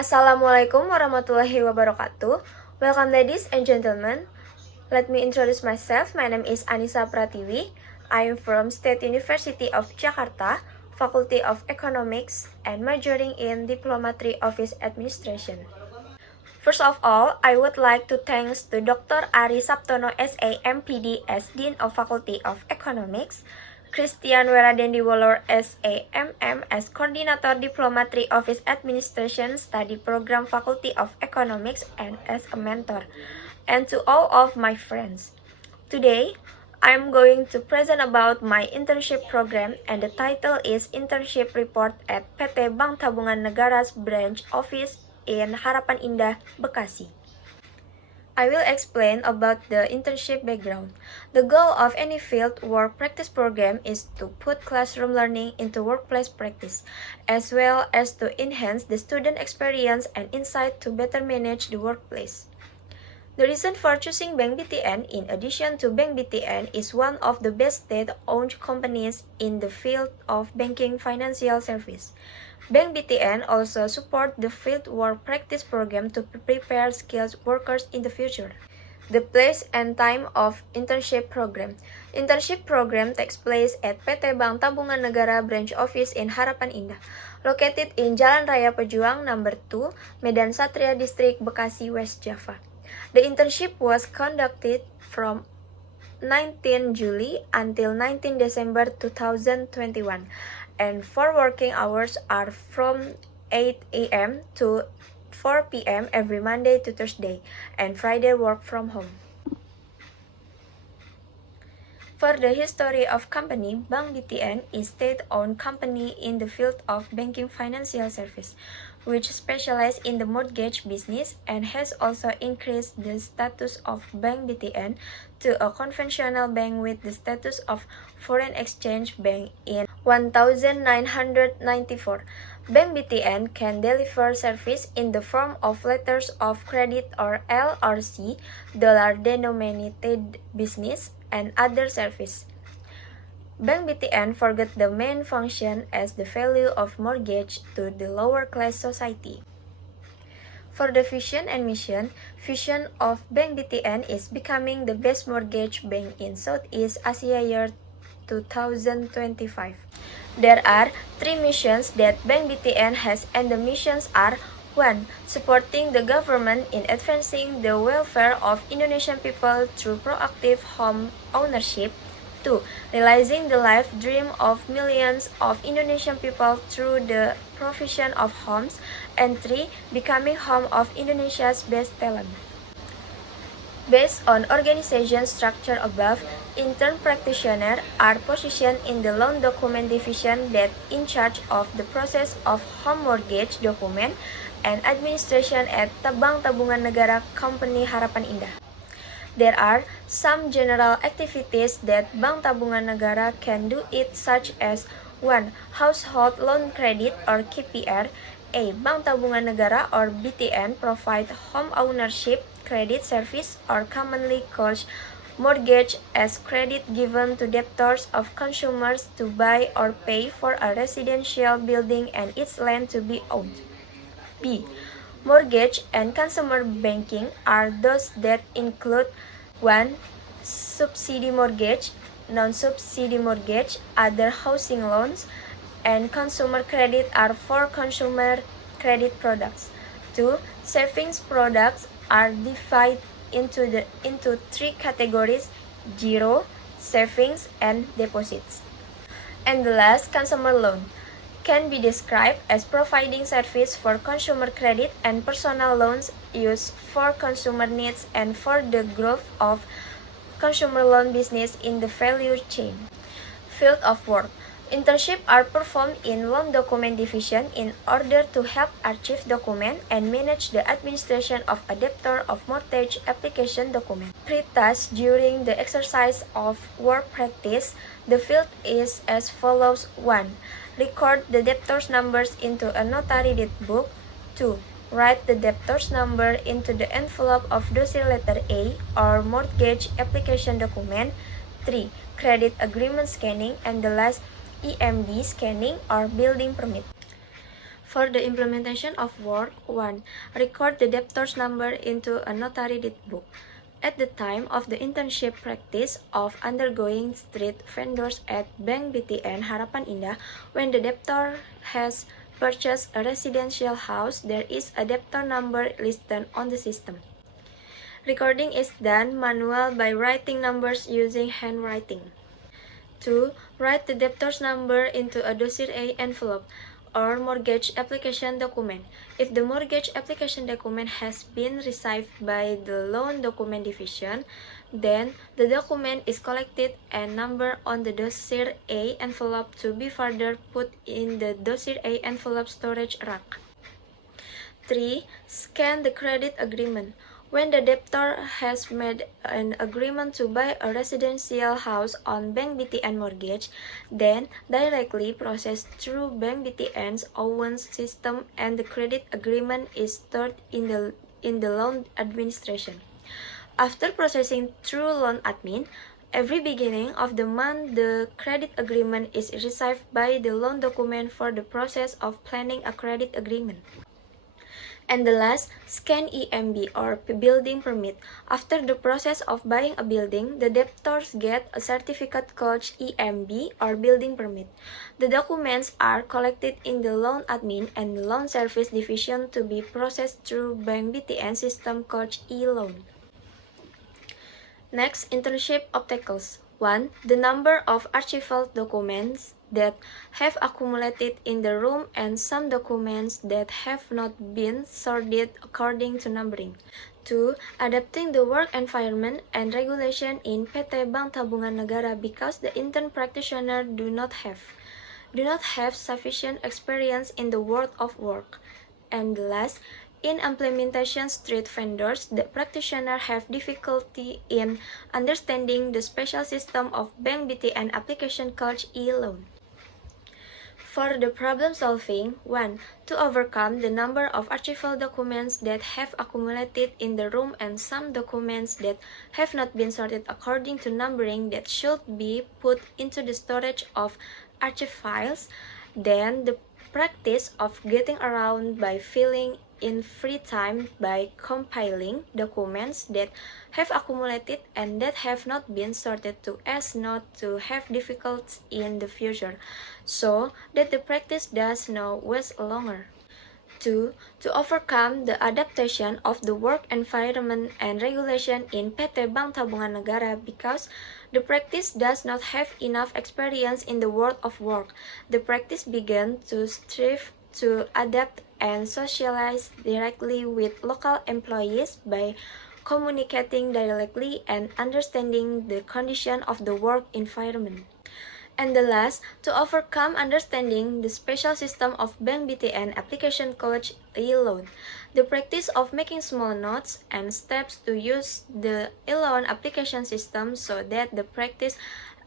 Assalamualaikum warahmatullahi wabarakatuh. Welcome ladies and gentlemen. Let me introduce myself. My name is Anissa Pratiwi. I am from State University of Jakarta, Faculty of Economics, and majoring in Diplomatic Office Administration. First of all, I would like to thanks to Dr. Ari Saptono SA MPD as Dean of Faculty of Economics, Christian Weradendi Wolor SAMM as Coordinator Diplomatic Office Administration Study Program Faculty of Economics and as a mentor, and to all of my friends. Today, I'm going to present about my internship program, and the title is Internship Report at PT Bank Tabungan Negara's Branch Office in Harapan Indah, Bekasi. I will explain about the internship background. The goal of any field work practice program is to put classroom learning into workplace practice, as well as to enhance the student experience and insight to better manage the workplace. The reason for choosing Bank BTN, in addition to Bank BTN, is one of the best state-owned companies in the field of banking financial service. Bank BTN also support the field work practice program to prepare skilled workers in the future. The place and time of internship program. Internship program takes place at PT Bank Tabungan Negara Branch Office in Harapan Indah, located in Jalan Raya Pejuang Number 2, Medan Satria District, Bekasi, West Java. The internship was conducted from 19 July until 19 December 2021. And for working hours are from 8 a.m. to 4 p.m. every Monday to Thursday, and Friday work from home. For the history of company, Bank BTN is state-owned company in the field of banking financial service, which specializes in the mortgage business and has also increased the status of Bank BTN to a conventional bank with the status of foreign exchange bank in 1994. Bank BTN can deliver service in the form of letters of credit or LRC, dollar-denominated business, and other service. Bank BTN forgot the main function as the value of mortgage to the lower class society. For the vision and mission, vision of Bank BTN is becoming the best mortgage bank in Southeast Asia year 2025. There are 3 missions that Bank BTN has, and the missions are: 1. Supporting the government in advancing the welfare of Indonesian people through proactive home ownership. 2. Realizing the life dream of millions of Indonesian people through the provision of homes. And 3. Becoming home of Indonesia's best talent. Based on organization structure above, intern practitioners are positioned in the loan document division that in charge of the process of home mortgage document and administration at Bank Tabungan Negara Company Harapan Indah. There are some general activities that Bank Tabungan Negara can do it, such as 1. Household loan credit or KPR. Bank Tabungan Negara or BTN provide home ownership credit service, or commonly called mortgage, as credit given to debtors of consumers to buy or pay for a residential building and its land to be owned. B. Mortgage and consumer banking are those that include 1. Subsidy mortgage, non-subsidy mortgage, other housing loans, and consumer credit are for consumer credit products. 2. Savings products are divided into 3 categories: zero, savings, and deposits. And the last, consumer loan, can be described as providing service for consumer credit and personal loans used for consumer needs and for the growth of consumer loan business in the value chain. Field of work. Internships are performed in loan document division in order to help archive document and manage the administration of a debtor of mortgage application document. Pre-task during the exercise of work practice, the field is as follows: 1. Record the debtor's numbers into a notary deed book. 2. Write the debtor's number into the envelope of dossier letter A or mortgage application document. 3. Credit agreement scanning, and the last, EMD scanning or building permit. For the implementation of work, 1. Record the debtor's number into a notary deed book. At the time of the internship practice of undergoing street vendors at Bank BTN Harapan Indah, when the debtor has purchased a residential house, there is a debtor number listed on the system. Recording is done manual by writing numbers using handwriting. 2. Write the debtor's number into a Dossier A envelope or mortgage application document. If the mortgage application document has been received by the loan document division, then the document is collected and numbered on the Dossier A envelope to be further put in the Dossier A envelope storage rack. 3. Scan the credit agreement. When the debtor has made an agreement to buy a residential house on Bank BTN mortgage, then directly process through Bank BTN's own system and the credit agreement is stored in the loan administration. After processing through loan admin, every beginning of the month the credit agreement is received by the loan document for the process of planning a credit agreement. And the last, scan EMB or building permit. After the process of buying a building, the debtors get a certificate called EMB or building permit. The documents are collected in the loan admin and loan service division to be processed through Bank BTN system called e-loan. Next, internship obstacles. 1. The number of archival documents that have accumulated in the room and some documents that have not been sorted according to numbering. 2. Adapting the work environment and regulation in PT Bank Tabungan Negara because the intern practitioner do not have sufficient experience in the world of work. And last, in implementation street vendors, the practitioner have difficulty in understanding the special system of Bank BTN application called e-loan. For the problem solving, 1. To overcome the number of archival documents that have accumulated in the room and some documents that have not been sorted according to numbering that should be put into the storage of archive files, then the practice of getting around by filling in free time by compiling documents that have accumulated and that have not been sorted so as not to have difficulties in the future, so that the practice does not waste longer. 2. To overcome the adaptation of the work environment and regulation in PT Bank Tabungan Negara because the practice does not have enough experience in the world of work. The practice began to strive to adapt and socialize directly with local employees by communicating directly and understanding the condition of the work environment. And the last, to overcome understanding the special system of Bank BTN application college e-loan. The practice of making small notes and steps to use the e-loan application system so that the practice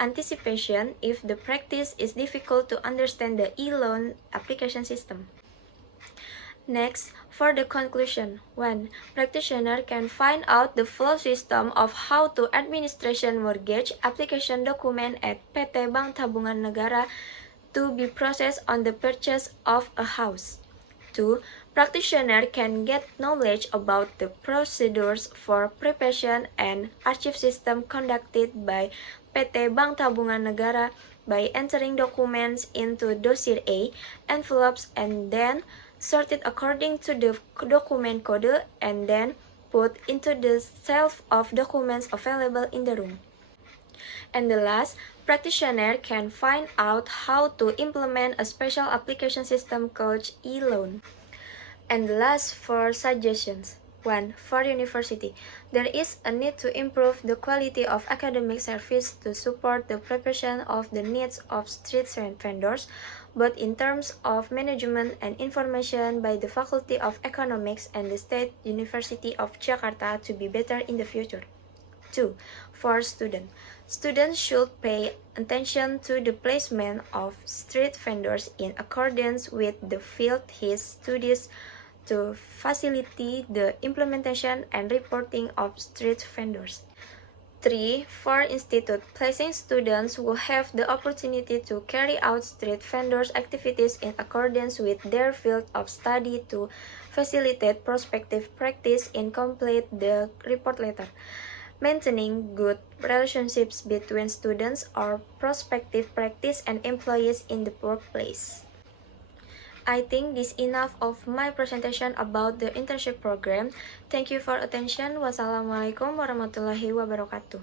anticipation if the practice is difficult to understand the e-loan application system. Next, for the conclusion, 1. Practitioner can find out the flow system of how to administration mortgage application document at PT Bank Tabungan Negara to be processed on the purchase of a house. 2. Practitioner can get knowledge about the procedures for preparation and archive system conducted by PT Bank Tabungan Negara by entering documents into Dossier A envelopes and then sorted according to the document code and then put into the shelf of documents available in the room. And the last, practitioner can find out how to implement a special application system called e-loan. And the last, for suggestions. 1. For university, there is a need to improve the quality of academic service to support the preparation of the needs of street vendors, both in terms of management and information by the Faculty of Economics and the State University of Jakarta to be better in the future. 2. For students, students should pay attention to the placement of street vendors in accordance with the field his studies to facilitate the implementation and reporting of street vendors. 3. For institute, placing students who have the opportunity to carry out street vendors activities in accordance with their field of study to facilitate prospective practice in complete the report letter. Maintaining good relationships between students or prospective practice and employees in the workplace. I think this enough of my presentation about the internship program. Thank you for attention. Wassalamualaikum warahmatullahi wabarakatuh.